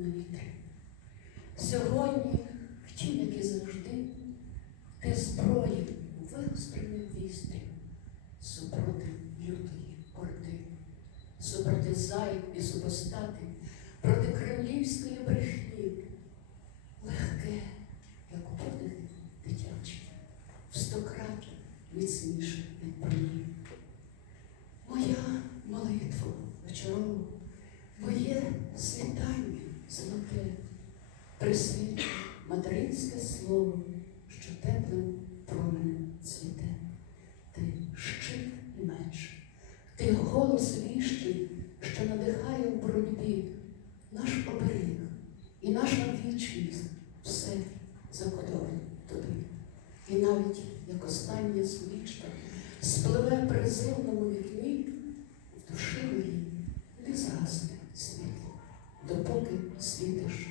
на вітрі. Сьогодні, втім, як і завжди, ти зброї вигостреним вістрі супроти лютої орди, супроти зайв і супостати, проти кремлівської брехні, легке, як подих дитячий, в сто крат міцніше від броні. Моя молитва вечорова, моє золоте, присвітле материнське слово, що теплим променем цвіте. Ти щит і меч, ти голос віщий, що надихає в боротьбі наш оберіг і наша вічність все закодовано тобі. І навіть як остання свічка спливе при зимному вікні, в душі моїй не згасне світло, допоки світиш